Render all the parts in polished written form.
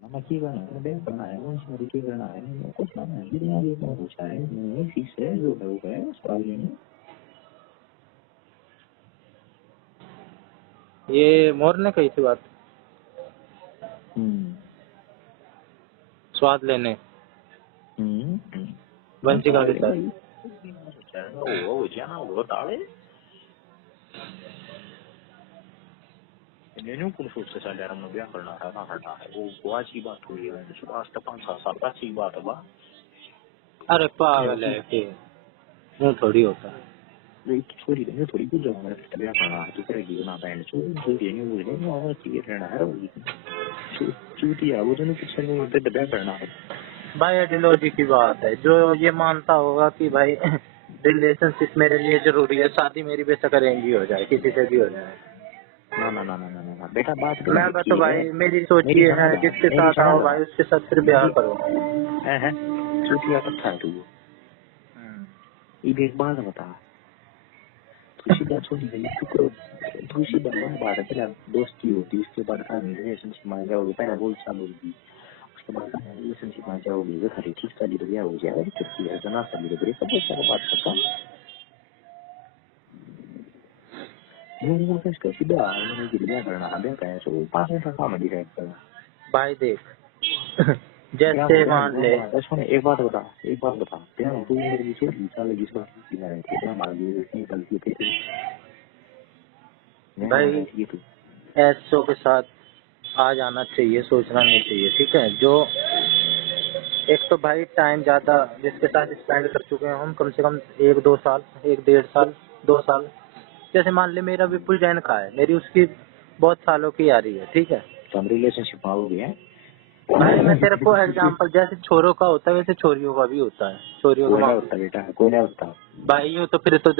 Nama kibarnya dia pernah emang semua dikibarnya emang kok sama jadi dia mau cari ini sih saya juga kayak soal ini ये मोर ने कही थी बात स्वाद लेने बंसी का के साथ। वो जाना वो डाले इन्हें कुछ सोच से चल रहा है ब्याह करना है ना हटा है वो बुआ की बात हुई है आज तक 5-7 साल का की बात है बा अरे पागल है कि यूं थोड़ी होता है। छोरी नहीं थोड़ी कुछ जगह में ब्याह करना है तो करेगी ना बैंड छोरी नहीं वो नहीं वो चाहिए रहना है वो चूती है वो जो कुछ नहीं होते ब्याह करना है भाई आइडियोलॉजी की बात है। जो ये मानता होगा कि भाई रिलेशनशिप मेरे लिए जरूरी है, शादी मेरी बेशक अरेंज हो जाए किसी से भी हो जाए। ना ना ना ना ना ना बेटा बात मैं तो भाई मेरी सोच ये है जिसके साथ आओ भाई उसके साथ फिर ब्याह करो। है चूतिया कथा है तू ये एक बात बता तुलसीदास छोड़ी गई शुक्र तुलसीदास बात पहले दोस्ती होती उसके बाद रिलेशनशिप में जाओगे पहले बोल चालू होगी उसके बाद रिलेशनशिप में जाओगे वो खरी ठीक साली बढ़िया हो जाएगा तो है जना साली बढ़िया सब सारा बात करता वो कैसे सीधा मैंने कि क्या करना है क्या है सो 5 मिनट का काम है डिसाइड करना भाई देख जैसे मान ले एक बात बता क्या तू मेरे लिए छोड़ साल की छोड़ की ना रहती है मान ली इसकी गलती थी भाई ऐसों के साथ आ जाना चाहिए, सोचना नहीं चाहिए। ठीक है, जो एक तो भाई टाइम ज्यादा जिसके साथ स्पेंड कर चुके हैं हम कम से कम 1-2 साल, 1-1.5 साल, 2 साल। जैसे मान ले मेरा विपुल जैन का है, मेरी उसकी बहुत सालों की यारी है। ठीक है, तो हम रिलेशनशिप में हो गए भाई मैं तेरे को एग्जांपल जैसे छोरों का होता है वैसे छोरियों का भी होता है। छोरियों का होता बेटा कोई नहीं होता भाई यूँ तो फिर तो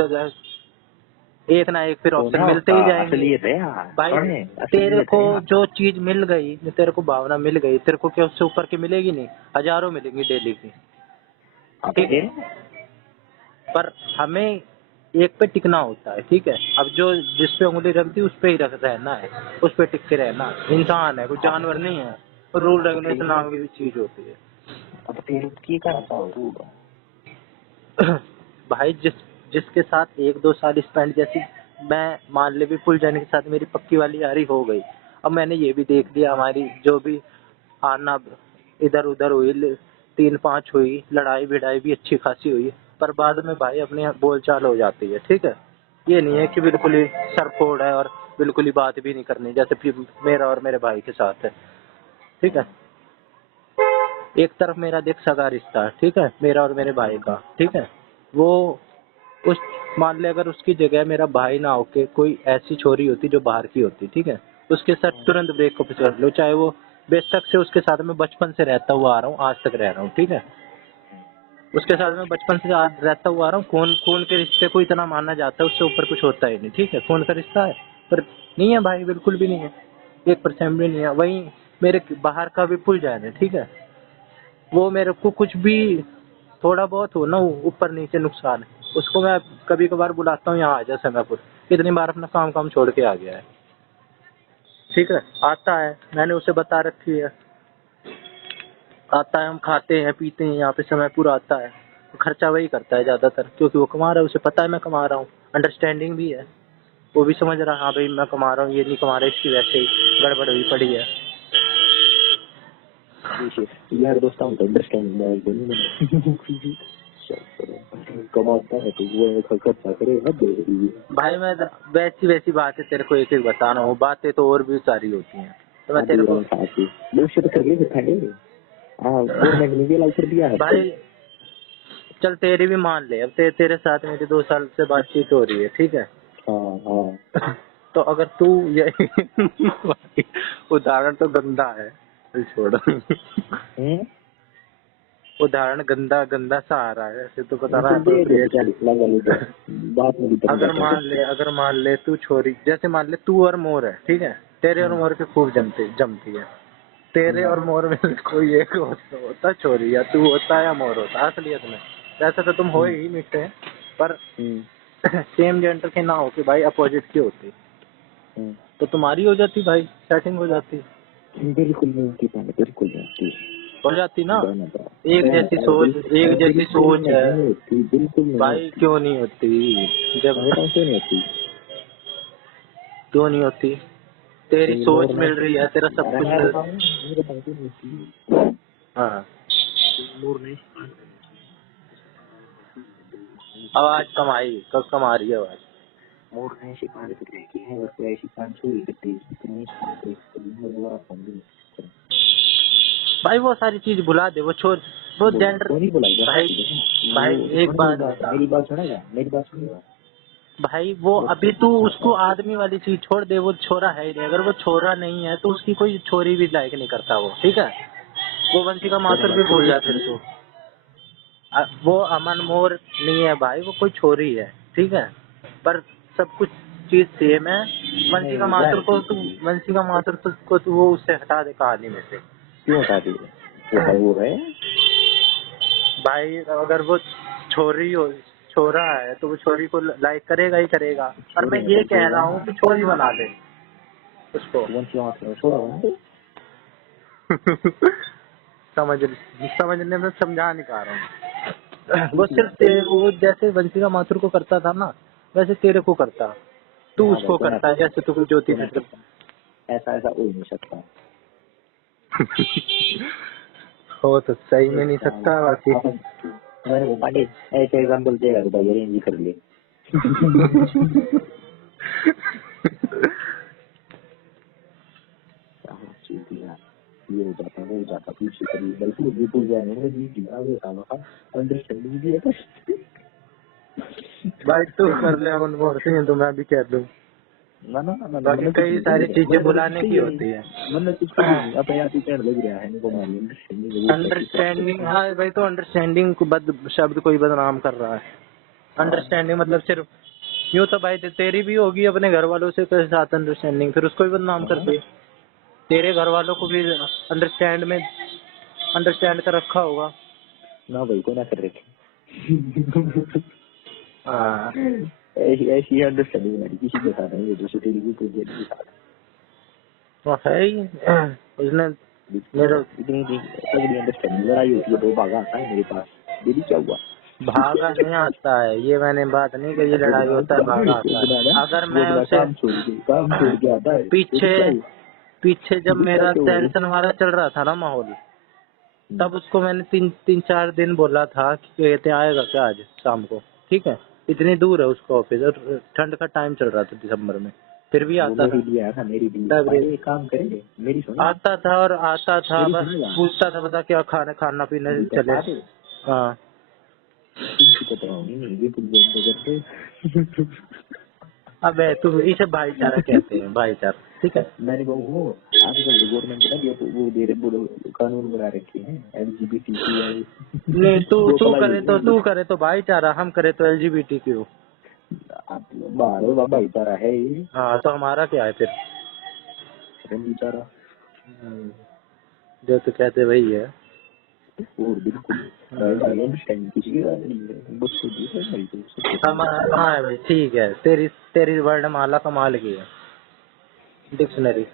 एक ना एक फिर ऑप्शन मिलते ही जाएंगे। भाई तेरे को जो चीज मिल गई, तेरे को भावना मिल गई, तेरे को क्या उससे ऊपर की मिलेगी? नहीं, हजारों मिलेंगी डेली की। ठीक है, पर हमें एक पे टिकना होता है। ठीक है, अब जो जिस पे उंगली रख दी उस पे ही रख रहना है, उस पे टिक के रहना। इंसान है, कोई जानवर नहीं है। रूल रेगुलेशन नाम की भी चीज होती है। अब तेरे की करता हूँ भाई जिसके साथ 1-2 साल स्पेंड, जैसी मैं मान ले विपुल जैन के साथ मेरी पक्की वाली यारी हो गई। अब मैंने ये भी देख लिया हमारी जो भी आना इधर उधर हुई, 3-5 हुई, लड़ाई भिड़ाई भी अच्छी खासी हुई, पर बाद में भाई अपनी बोलचाल हो जाती है। ठीक है, ये नहीं है कि बिल्कुल ही सर फोड़ है और बिल्कुल ही बात भी नहीं करनी, जैसे फिर मेरा और मेरे भाई के साथ है। ठीक है, एक तरफ मेरा देख सगा रिश्ता है। ठीक है, मेरा और मेरे भाई का। ठीक है, वो उस मान ले अगर उसकी जगह मेरा भाई ना होके कोई ऐसी छोरी होती जो बाहर की होती, ठीक है, उसके साथ तुरंत ब्रेकअप कर लो, चाहे वो बेशक से उसके साथ मैं बचपन से रहता हुआ आ रहा हूँ, आज तक रह रहा हूँ। ठीक है, उसके साथ मैं बचपन से रहता हुआ आ रहा हूँ। खून खून के रिश्ते को इतना माना जाता है, उससे ऊपर कुछ होता ही नहीं। ठीक है, खून का रिश्ता है पर नहीं है भाई, बिल्कुल भी नहीं है, 1% भी नहीं है। वही मेरे बाहर का भी भूल जाए। ठीक है, वो मेरे को कुछ भी थोड़ा बहुत हो ना ऊपर नीचे नुकसान है, उसको मैं कभी कभार बुलाता हूँ यहाँ आ जा संगापुर, कितनी बार अपना काम छोड़ के आ गया है। ठीक है, आता है, मैंने उसे बता रखी है, आता है, हम खाते हैं पीते हैं यहाँ पे, समयपुर आता है, खर्चा वही करता है ज्यादातर, क्योंकि वो कमा रहा है, उसे पता है मैं कमा रहा हूँ, अंडरस्टैंडिंग भी है, वो भी समझ रहा है हाँ भाई मैं कमा रहा हूँ, ये नहीं कमा रहा, इसकी वैसे ही गड़बड़ हुई पड़ी है। यार दोस्तों तो अंडरस्टैंडिंग कमाता है तो वो खर्चा करेगा भाई मैं वैसी बातें तेरे को एक बता रहा हूँ, बातें तो और भी सारी होती हैं, तो मैं तेरे को गवर्नमेंट ने भी अलाउ कर दिया है भाई। चल तेरी भी मान ले, अब तेरे साथ मेरी 2 साल से बातचीत हो रही है। ठीक है, तो अगर तू ये उदाहरण तो गंदा है, छोड़ उदाहरण गंदा सा आ रहा है, ऐसे तो बता रहा है। अगर मान ले तू छोरी, जैसे मान ले तू और मोर है। ठीक है, तेरे और मोर के खूब जमती है, तेरे और मोर में कोई एक होता छोरी, या तू होता या मोर होता असलियत में। वैसे तो तुम हो ही मिलते हैं, पर सेम जेंडर के ना हो के भाई अपोजिट की होती, तो तुम्हारी हो जाती भाई, सेटिंग हो जाती। बिल्कुल नहीं होती पहले, बिल्कुल नहीं होती। हो जाती ना, जाना था। एक जैसी सोच है बिल्कुल नहीं भाई। होती। क्यों नहीं होती? जब मैं क्यों नहीं होती? क्यों नहीं होती? तेरी नहीं, सोच मोर मिल नहीं। रही है, तेरा सब अरे कुछ मैं मिल। बताऊं, मेरे पास ही नहीं होती। हाँ, मोर नहीं। आवाज कम आई, कब कम आ रही है आवाज? मोर ने शिकार कर रखी है, और कोई ऐसी कान चोरी करती है जितनी तो मैं दोबारा फोन भी नहीं करता। भाई वो सारी चीज भुला दे, वो छोड़, वो जेंडर। वो नहीं बुलाएगा। भाई, भाई एक बात बता, मेरी बात सुनेगा, मेरी बात सुनेगा। भाई वो अभी तू उसको आदमी वाली चीज छोड़ दे, वो छोरा है ही नहीं। अगर वो छोरा नहीं है तो उसकी कोई छोरी भी लायक नहीं करता वो, ठीक है? वो वंशी का मास्टर भी भूल जा फिर तू। वो अमन मोर नहीं है भाई, वो कोई छोरी है, ठीक है? पर सब कुछ चीज सेम है। वंशी का नहीं मास्टर यार, को तू, वंशी का मास्टर को तू वो उससे हटा दे कहानी में से। क्यों हटा दिए? वो है, वो है। भाई अगर वो छोरी हो, छोरा है तो वो छोरी को लाइक करेगा ही करेगा। और मैं छोरे हैं ये पर कह कोई रहा ना। हूँ कि छोरी बना दे उसको। कौन सी बात है, छोरा है। समझ समझने में समझा नहीं पा रहा हूँ। वो सिर्फ तेरे वो जैसे वंशी का माथुर को करता था ना, वैसे तेरे को करता। तू ना भाई, उसको कोई ना करता है करता, जैसे तू ज्योति कोई ना में करता। ऐसा ऐसा हो नहीं सकता। हो तो सही में नहीं साला, सकता बाकी। मैंने वो पांडे ऐसे एग्जाम्पल देगा तो भाई अरेंज ही कर ले। ये हो जाता, वो हो जाता, पीछे कभी बल्कि ये भूल जाने में भी दिया ये सालों का अंडरस्टैंडिंग भी है था। भाई तू कर ले अमन मोर सिंह, तो मैं भी कह दूँ। ना ना ना ना, बाकी कई सारी चीजें बुलाने की होती है। मैंने कुछ कही नहीं, अपने आप ही पैर लग रहा है इनको मालूम अंडरस्टैंडिंग। अंडरस्टैंडिंग, हाँ भाई, तो अंडरस्टैंडिंग को शब्द कोई बदनाम कर रहा है। अंडरस्टैंडिंग मतलब सिर्फ यूँ तो भाई तेरी भी होगी अपने घर वालों से के साथ अंडरस्टैंडिंग, फिर उसको भी बदनाम कर दे। तेरे घर वालों को भी अंडरस्टैंड कर रखा होगा। ना भाई, को ना कर रखे। हाँ ऐसी ऐसी अंडरस्टैंडिंग हमारी किसी के साथ नहीं है, जैसे तेरी भी कोई के साथ। तो है ही। उसने मेरे इतनी तगड़ी अंडरस्टैंडिंग, लड़ाई होती है तो भागा आता है मेरे पास, दीदी क्या हुआ? भागा नहीं आता है, ये मैंने बात नहीं कही लड़ाई होता है भागा आता है। अगर मैं उसे काम छोड़ के आता है, पीछे क्या हुआ? पीछे जब मेरा क्या हुआ? टेंशन वाला चल रहा था ना माहौल, तब उसको मैंने तीन चार दिन बोला था कि कहते आएगा क्या आज शाम को, ठीक है? इतनी दूर है उसका ऑफिस और ठंड का टाइम चल रहा था दिसंबर में, फिर भी वो आता मेरे था। लिए आया था, मेरे लिए तब पांडे एक काम करेंगे, मेरी सुनो, आता था और आता था, मेरी बस सुनेगा, पूछता था बता क्या खाना पीने चले। बता दे। हाँ तुमकी तो नहीं, ये कुछ बंद करते। अबे तू, इसे भाईचारा कहते हैं, भाईचारा, ठीक है? मैंने कहा वो आजकल तो गवर्नमेंट ने वो दे रहे, वो कानून बना रखे हैं LGBTQI। नहीं वो तू करे तो भाईचारा, हम करे तो LGBTQ। बाहर भाईचारा है ये हाँ तो हमारा क्या है फिर? बेचारा। जो तू कहते वही है। और बिल्कुल अंडरस्टैंड किसी की बात नहीं है, बस खुद ही है भाई, तो सब हमारा हाँ है भाई, ठीक है। तेरी वर्णमाला कमाल की है, डिक्शनरी।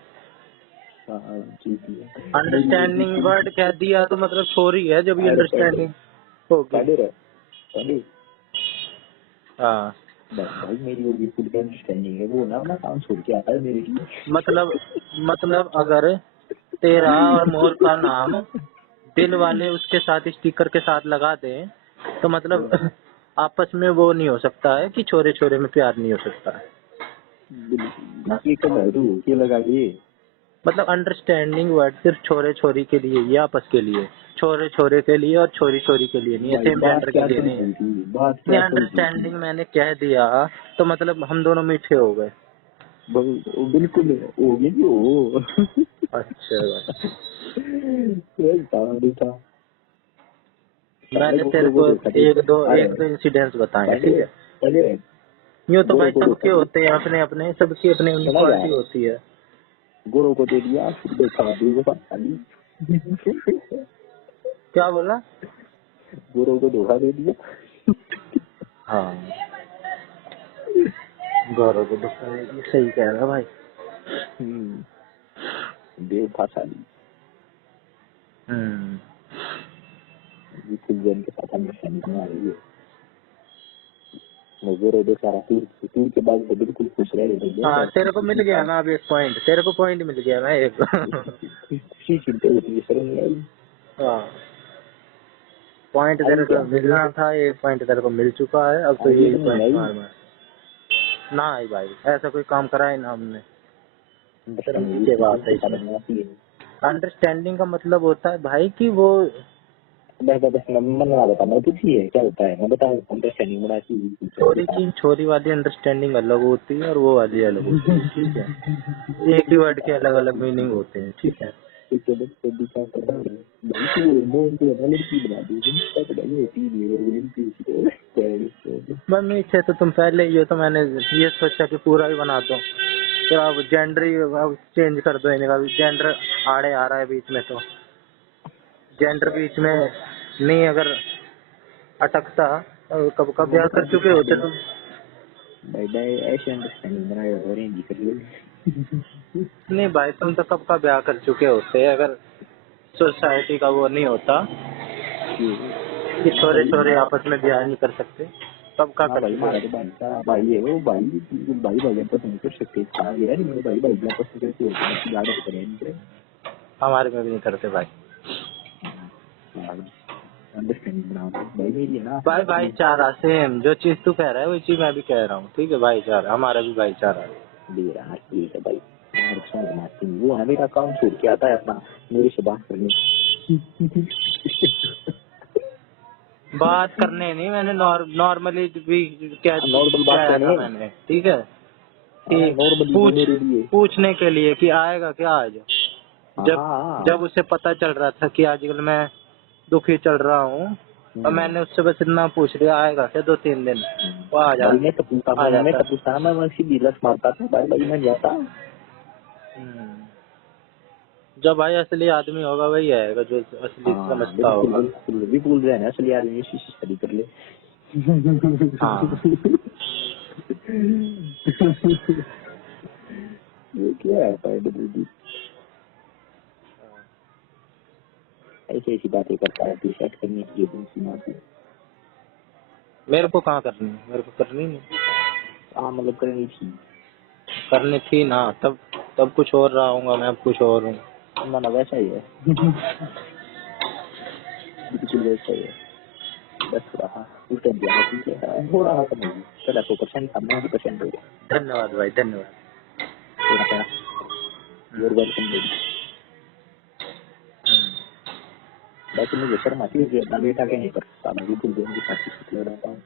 ठीक है। अंडरस्टैंडिंग वर्ड कह दिया तो मतलब छोरी है जब ये अंडरस्टैंडिंग होगी। पहले हाँ भाई मेरी और बिल्कुल अंडरस्टैंडिंग है, वो ना अपना काम छोड़ के आता है मेरे लिए। मतलब अगर तेरा और मोर का नाम दिल वाले उसके साथ स्टिकर के साथ लगा दें तो मतलब आपस में वो नहीं हो सकता है कि छोरे छोरे में प्यार नहीं हो सकता है। ये कब है तू ये लगा के? मतलब अंडरस्टैंडिंग वर्ड सिर्फ छोरे छोरी के लिए, ये आपस के लिए, छोरे छोरे के लिए और छोरी छोरी के लिए नहीं है, भाई सेम बात जेंडर के क्या लिए चल नहीं है। रही थी, बात ये क्या चल रही थी? अंडरस्टैंडिंग मैंने कह दिया तो मतलब हम दोनों मीठे हो गए। बिल्कुल हो गई हो। अच्छा था मैंने तेरे को एक दो इंसिडेंट्स बताए हैं, ठीक है? पहले यूँ तो गोरों भाई को सबके धोखा दे, होते हैं अपने अपने, सबकी अपनी सुना क्या? इक्वालिटी होती है। गोरों को दे दिया, फिर धोखा दे खाली। क्या बोला? गोरों को धोखा दे दिया। हाँ गौरव को धोखा दे दिया, सही कह रहा भाई। बेवफा साली। फुल जैन के साथ अंडरस्टैंडिंग बना रही है। मजदूर बेचारा तीन के बाद तो बिल्कुल खुश रह रही है। हाँ, तेरे को मिल गया ना अब एक पॉइंट, तेरे को पॉइंट मिल गया ना एक। खुशी चिंता होती है सर नहीं आई। हाँ, पॉइंट तेरे को मिलना था, एक पॉइंट तेरे को मिल चुका है, अब तो यही पॉइंट मार मार ना आई भाई। ऐसा कोई काम करा है ना हमने। अंडरस्टैंडिंग का मतलब होता है भाई कि वो मन बता मैं कुछ ही है क्या होता है मैं बता अंडरस्टैंडिंग बना की छोरी वाली अंडरस्टैंडिंग अलग होती है और वो वाली अलग होती है, ठीक है। एक ही वर्ड के अलग अलग मीनिंग होते हैं, ठीक है। मम्मी से तो तुम पहले ही हो, तो मैंने ये सोचा कि पूरा ही बना दो, तो अब जेंडर ही अब चेंज कर दो इनका भी। जेंडर आड़े आ रहा है बीच में, तो जेंडर बीच में नहीं अगर अटकता तो कब का ब्याह कर चुके होते तुम। भाई भाई ऐसे अंडरस्टैंडिंग बनाए हो रही कर नहीं भाई, तुम तो कब का ब्याह कर चुके होते अगर सोसाइटी का वो नहीं होता कि छोरे छोरे आपस में ब्याह नहीं कर सकते, तब का कर भाई मारा तो भाई है वो भाई भाई पसंद कर सकते कहा गया नहीं भाई पसंद करते होते गाड़ी करें हमारे में भी नहीं करते भाई। अंडरस्टैंडिंग बनाओ भाई मेरी है ना भाईचारा सेम, जो चीज तू कह रहा है वही चीज मैं भी कह रहा हूँ, ठीक है। भाईचारा, हमारा भी भाईचारा है। ठीक है भाई। वो है मेरा काम छोड़ के आता है अपना मेरे से बात करने बात करने नहीं, मैंने नॉर्मली भी क्या नॉर्मल बात करने मैंने, ठीक है, कि पूछने के लिए कि आएगा क्या आज। जब उसे पता चल रहा था कि आजकल मैं दुखी चल रहा हूँ, तो मैंने उससे बस इतना पूछ लिया आएगा क्या 2-3 दिन, वो आ जाता। मैं वैसी बिजनेस मारता था भाई मैं जाता। जब भाई असली आदमी होगा वही आएगा जो असली समझता होगा। भी बोल रहे हैं असली आदमी स्टडी कर ले। हाँ ये क्या है ऐसी बातें करता है सेट करने की लिए मेरे को कहाँ करनी, मेरे को करनी नहीं। हाँ मतलब करनी थी ना, तब कुछ और रहा हूँगा मैं, अब कुछ और हूँ ना वैसा ही है बिल्कुल वैसा ही है। बस थोड़ा चला 100% 90% हो गया। धन्यवाद भाई, धन्यवाद। वैसे मुझे शर्म आती है कि अपना बेटा क्या नहीं कर सकता, मैं बिल्कुल के साथ लड़ाता हूँ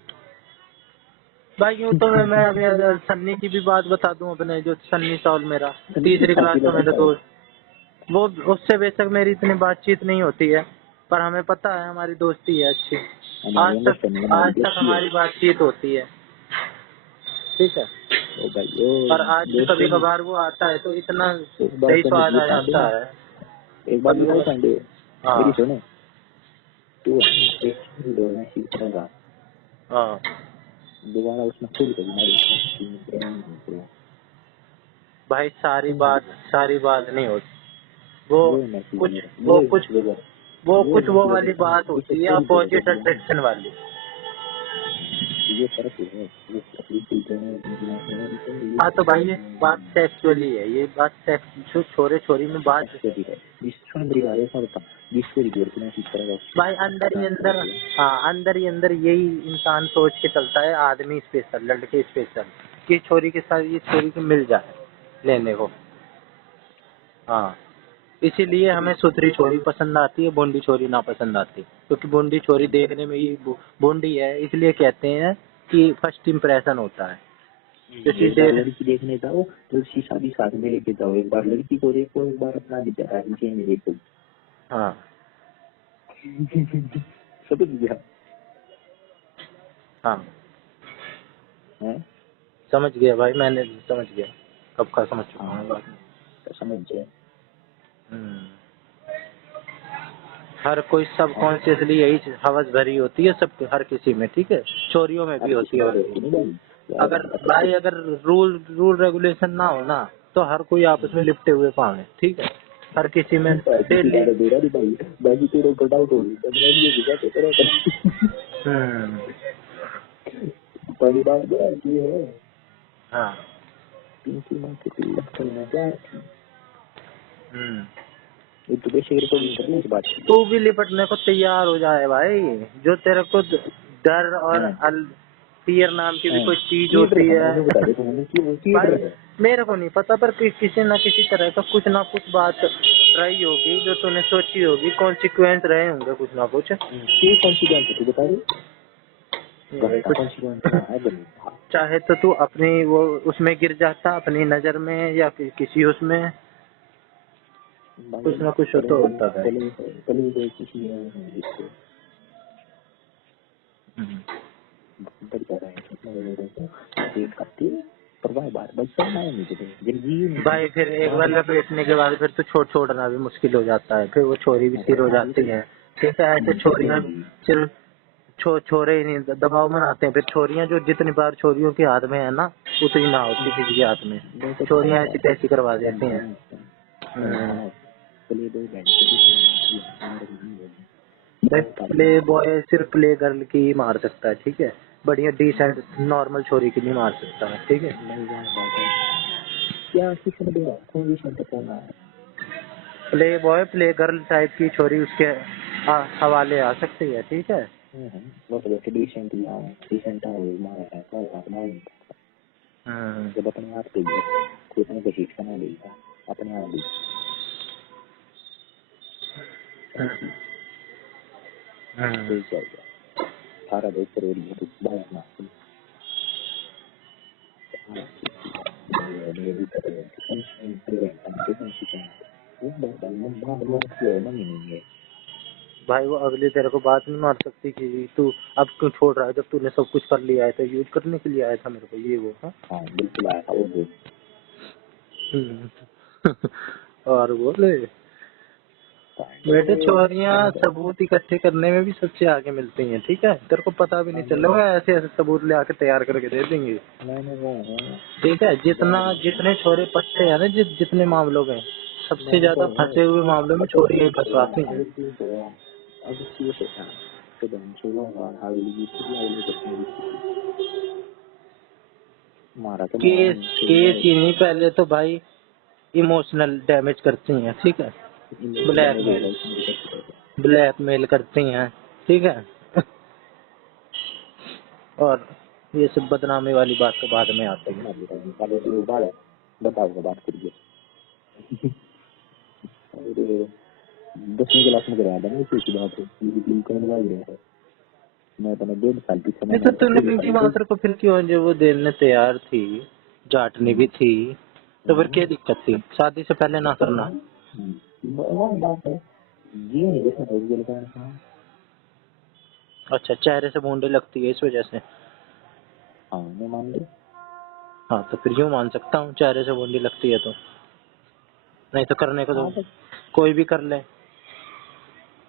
भाई। यूँ तो मैं अभी सन्नी की भी बात बता दूं, अपने जो सन्नी साल मेरा तीसरी क्लास का मेरा दोस्त, वो उससे बेशक मेरी इतनी बातचीत नहीं होती है, पर हमें पता है हमारी दोस्ती है अच्छी। आज तक हमारी बातचीत होती है, ठीक है। और आज भी कभी कभार वो आता है तो इतना सही स्वाद आ जाता है। एक बार मेरी सुनो, तू सीखेगा दोबारा उसमें खुद भाई सारी बात नहीं होती, वो वाली बात होती है अपोजिट अट्रैक्शन वाली। ये फर्क है। हाँ तो भाई ये बात सेक्सुअली है, ये बात सेक्स छोरे छोरी में बात भाई अंदर ही अंदर यही इंसान सोच के चलता है, आदमी स्पेशल, लड़के स्पेशल, कि छोरी के साथ ये छोरी को मिल जाए लेने को। हाँ, इसीलिए हमें सुथरी छोरी पसंद आती है, बोंडी छोरी ना पसंद आती, क्योंकि बोंडी छोरी देखने में ये बोंडी है, इसलिए कहते हैं कि फर्स्ट इम्प्रेशन होता है। लड़की देखने जाओ तो उसकी शादी साथ में लेके जाओ, एक बार लड़की को देखो, एक बार अपना देखो। हाँ समझ गया। हाँ समझ गया भाई, मैंने समझ गया, कब का समझ चुका हूँ। समझ गया। हर कोई सब कॉन्शियसली यही हवस भरी होती है सब, हर किसी में, ठीक है, चोरियों में भी होती है। अगर रूल रेगुलेशन ना हो ना, तो हर कोई आपस में लिपटे हुए पावे, ठीक है। हर किसी में डेली। दे रहा भाई, बाकी तेरे को डाउट हो रही है, ये भी क्या तेरा पहली बात ये है। हाँ। पिंकी माँ के करना क्या थी, हम्म। एक तो बेशक रिकॉर्डिंग करने की बात की। तू भी लिपटने को तैयार हो जाए भाई, जो तेरे को डर और फियर नाम की भी कोई चीज होती है भाई, मेरे को नहीं पता, पर किसी ना किसी तरह का कुछ ना कुछ बात रही होगी जो तूने सोची होगी, कॉन्सिक्वेंस रहे होंगे कुछ ना कुछ। तू बता दे, चाहे तो तू अपनी वो उसमें गिर जाता अपनी नजर में, या फिर किसी उसमें कुछ ना कुछ तो होता था। भाई फिर एक बार लपेटने के बाद फिर तो छोड़ना भी मुश्किल हो जाता है, फिर वो छोरी भी सिर हो जाती है। ठीक है, ऐसे छोरियां सिर्फ छोरे ही नहीं दबाव बनाते हैं, फिर छोरियां जो जितनी बार छोरियों के हाथ में है ना, उतनी ना होती किसी के हाथ में, छोरियां ऐसी तैसी करवा देती हैं। प्ले बॉय सिर्फ प्ले गर्ल की ही मार सकता है, ठीक है, बढ़िया डिसेंट नॉर्मल छोरी की नहीं मार सकता है, ठीक है। क्या शिक्षण दे रहा है, play boy play girl type की छोरी उसके हवाले आ सकती है, ठीक है। जब अपने आप पे खुद में घसीट कर ना देगा, अपने आप भी सारा देख कर भाई वो अगली तेरे को बात नहीं मार सकती कि तू अब क्यों छोड़ रहा है, जब तूने सब कुछ कर लिया है, तो यूज करने के लिए आया था मेरे को ये वो। हाँ बिल्कुल आया था वो। और बोले बेटे छोरियां सबूत इकट्ठे करने में भी सबसे आगे मिलती हैं, ठीक है, तेरे को पता भी नहीं चलेगा, ऐसे ऐसे सबूत ले आके तैयार करके दे देंगे, ठीक है। जितने छोरे पट्टे हैं ना, जितने मामलों में सबसे ज्यादा फंसे हुए मामलों में छोरी ही फंसवाती हैं। केस ही नहीं, पहले तो भाई इमोशनल डैमेज करती हैं, ठीक है, ब्लैकमेल करती हैं, ठीक है। और ये सब बदनामी वाली बात तो बाद में आती है। बात करिए 10वीं क्लास में कराया था बात मैं अपने 1.5 साल पीछे। नहीं तो तूने पिंकी मास्टर को फिर क्यों, जो वो देने तैयार थी, जाटनी भी थी, तो फिर क्या दिक्कत थी शादी से पहले ना करना। अच्छा, चेहरे से बूंदे लगती है इस वजह से। हाँ मैं मान ली। हाँ तो फिर यूँ मान सकता हूँ, चेहरे से बूंदी लगती है तो, नहीं तो करने को तो कोई भी कर ले,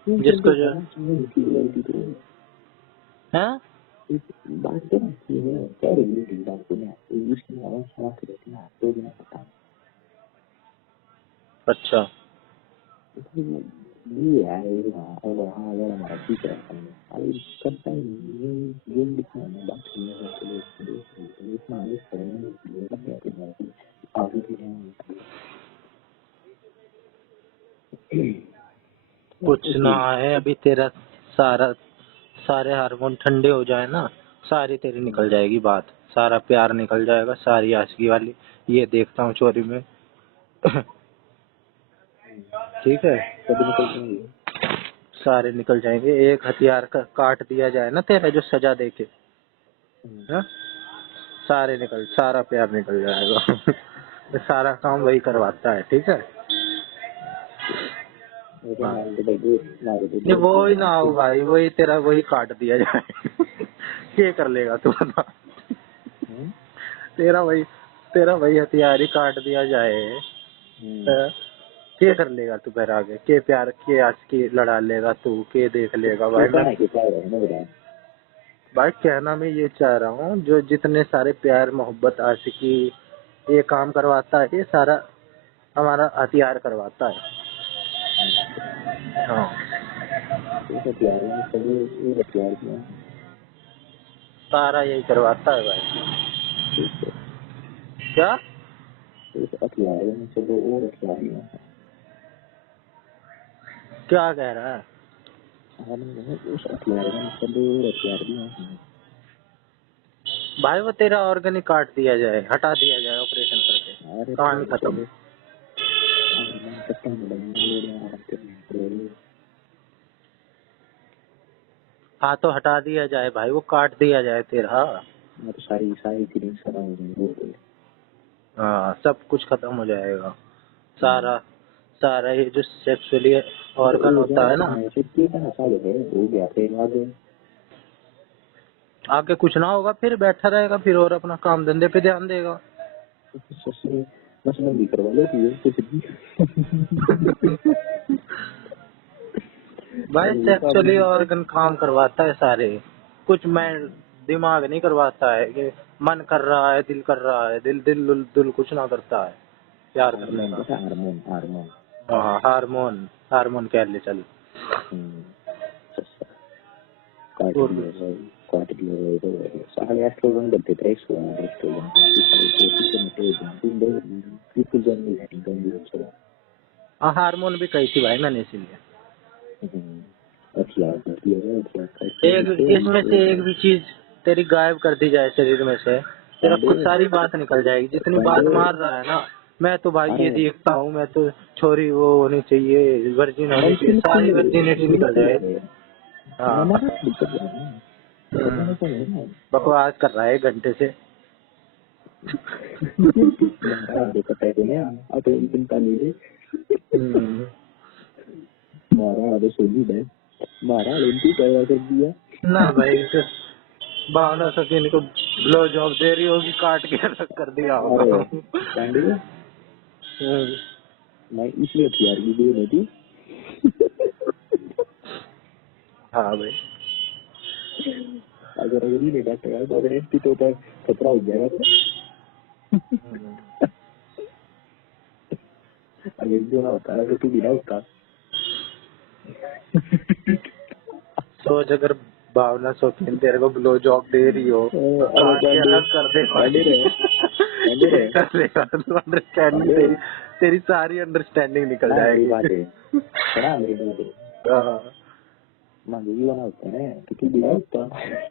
जिसको जो है। अच्छा ये है हमारा टीचर करता कुछ ना है, अभी तेरा सारे हार्मोन ठंडे हो जाए ना, सारी तेरी निकल जाएगी बात, सारा प्यार निकल जाएगा, सारी आशिकी वाली ये देखता हूँ चोरी में। ठीक है, सारे निकल जाएंगे, एक हथियार का काट दिया जाए ना तेरा जो सजा देके, सारा प्यार निकल जाएगा। सारा काम वही करवाता है, ठीक है। वो ही ना हो भाई, वही तेरा वही काट दिया जाए। क्या कर लेगा तू बता। तेरा वही हथियार ही काट दिया जाए, क्या कर लेगा तू फिर आगे, के प्यार के आशिकी लड़ा लेगा तू, के देख लेगा भाई। भाई कहना मैं ये चाह रहा हूँ, जो जितने सारे प्यार मोहब्बत आशिकी ये काम करवाता है, ये सारा हमारा हथियार करवाता है। हाँ तो हथियार में सभी ये हथियार भी हैं। सारा यही करवाता है भाई। ठीक है, क्या तो इस हथियार में सभी और हथियार भी हैं। क्या कह रहा है? हाँ, मैंने कहा, उस हथियार में सभी और हथियार भी हैं। भाई वो तेरा ऑर्गन ही काट दिया जाए, हटा दिया जाए ऑपरेशन करके, अरे कहानी तो खत्म। चलो, मैं पता नहीं लगेगा ये आराम करने। हाँ तो हटा दिया जाए भाई, वो काट दिया जाए तेरा। मैं तो सारी सारी फीलिंग्स खत्म हो जाएंगी। हाँ सब कुछ खत्म हो जाएगा। सारा सारा ये जो सेक्सुअली ऑर्गन हो होता जाए है ना, फिर क्या नशा हो गया, हो गया फिर आगे। आगे कुछ ना होगा, फिर बैठा रहेगा फिर और अपना काम धंधे पे ध्यान देगा। ससुर मसलन भी करवा लो कि कुछ भी। भाई सेक्सुअली ऑर्गन काम करवाता है सारे, कुछ मैं दिमाग नहीं करवाता है कि मन कर रहा है, दिल कर रहा है, दिल दिल दुल, दुल कुछ ना करता है प्यार करने हारमोन का। पता, हारमोन हारमोन। हाँ हारमोन, हारमोन कह ले चल। काट और दिया भाई, काट दिया भाई। तो सारे एस्ट्रोजन करते थे, एस्ट्रोजन काफी सारे थे, पीछे में थे बिल्कुल जन नहीं सेटिंग कर दी। हाँ हारमोन भी कही थी भाई मैंने इसीलिए। अच्छा कर दिया भाई, अच्छा एक इसमें से एक भी चीज तेरी गायब कर दी जाए शरीर में से, तेरा पांडे खुद सारी बात निकल जाएगी, जितनी बात पांडे। मार रहा है ना। मैं तो भाई अरे ये देखता हूँ, मैं तो छोरी वो होनी चाहिए, वर्जिन होनी चाहिए, सारी बिल्कुल वर्जिनिटी निकल बिल्कुल। जाए। हाँ हमारा दिक्कत है ना, मैंने तो नहीं ना। बकवास कर रहा है 1 घंटे से। हमारा दिक्कत है ना, अब तो चिंता नहीं है। हमारा आगे सोची है, हमारा लिंटी पैदा कर दिया। ना भाई तो भावना सचिन को ब्लो जॉब दे रही होगी, काट के अलग कर दिया होगा। अरे पांडे, मैं इसलिए हथियार की दे थी। हाँ भाई अगर अगर ये डॉक्टर है तो अगर इसकी तो खतरा हो जाएगा। तो अगर जो ना होता है, अगर तू भी ना होता। सोच अगर भावना सचिन तेरे को ब्लो जॉब दे रही हो तो अरे काट के पांडे, अलग कर दे पांडे रे, पांडे रे, कर लेगा तो अंडरस्टैंडिंग, पांडे। तेरी तेरी सारी अंडरस्टैंडिंग निकल हाँ मेरी जाएगी। बात है, सुना मेरी बात है। हाँ मांगे भी बना होता है कि तू भी ना होता।